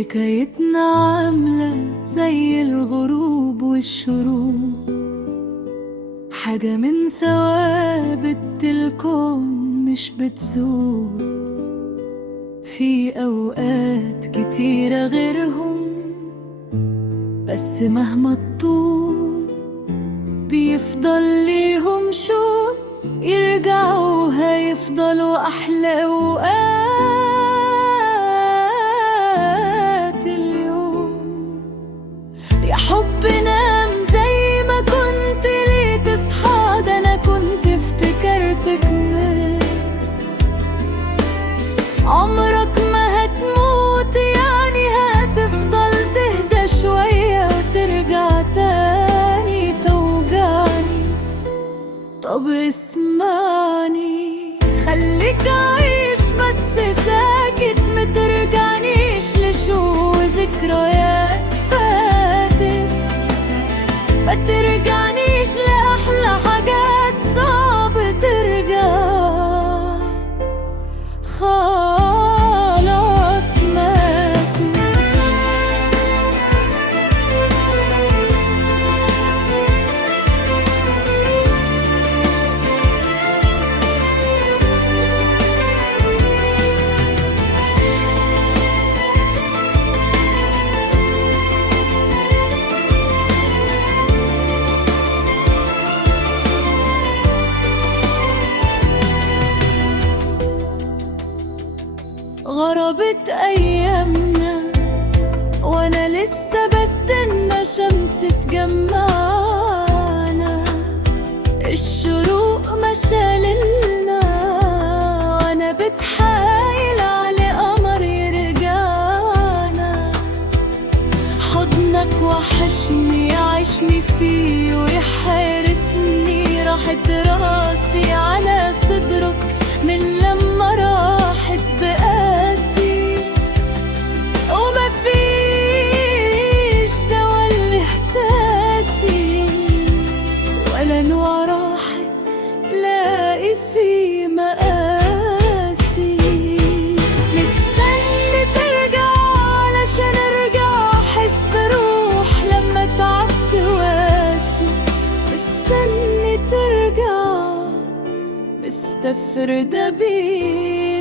حكايتنا عاملة زي الغروب والشروق، حاجة من ثوابت الكون مش بتزول. في أوقات كتيرة غيرهم، بس مهما الطول بيفضل ليهم شوق، يرجعوا هيفضلوا أحلى أوقات اليوم. يا حب نام زي ما كنت، ليه تصحى؟ ده أنا كنت افتكرتك مات. عمرك ما هتموت، يعني هتفضل تهدى شوية وترجع تاني توجعني. طب اسمعني، خليك عايش بس ساكت، مترجعنيش لشو ذكريات فاتت، ما ترجعنيش لأحلى حاجات صعب ترجع. خلاص ماتت. غربت أيامنا وأنا لسه بستنى شمس تجمعنا. الشروق مشاللنا وأنا بتحايل على قمر يرجعنا. حضنك وحشني، يعيشني فيه ويحارسني. راحت راسي على صدرك من لما راحت بقاسي، وما فيش دوا لإحساسي ولا نوع راحة لاقي في مقاسي. مستني ترجع علشان ارجع احس بروح لما تعبت واسي. مستني ترجع مستفردة بيك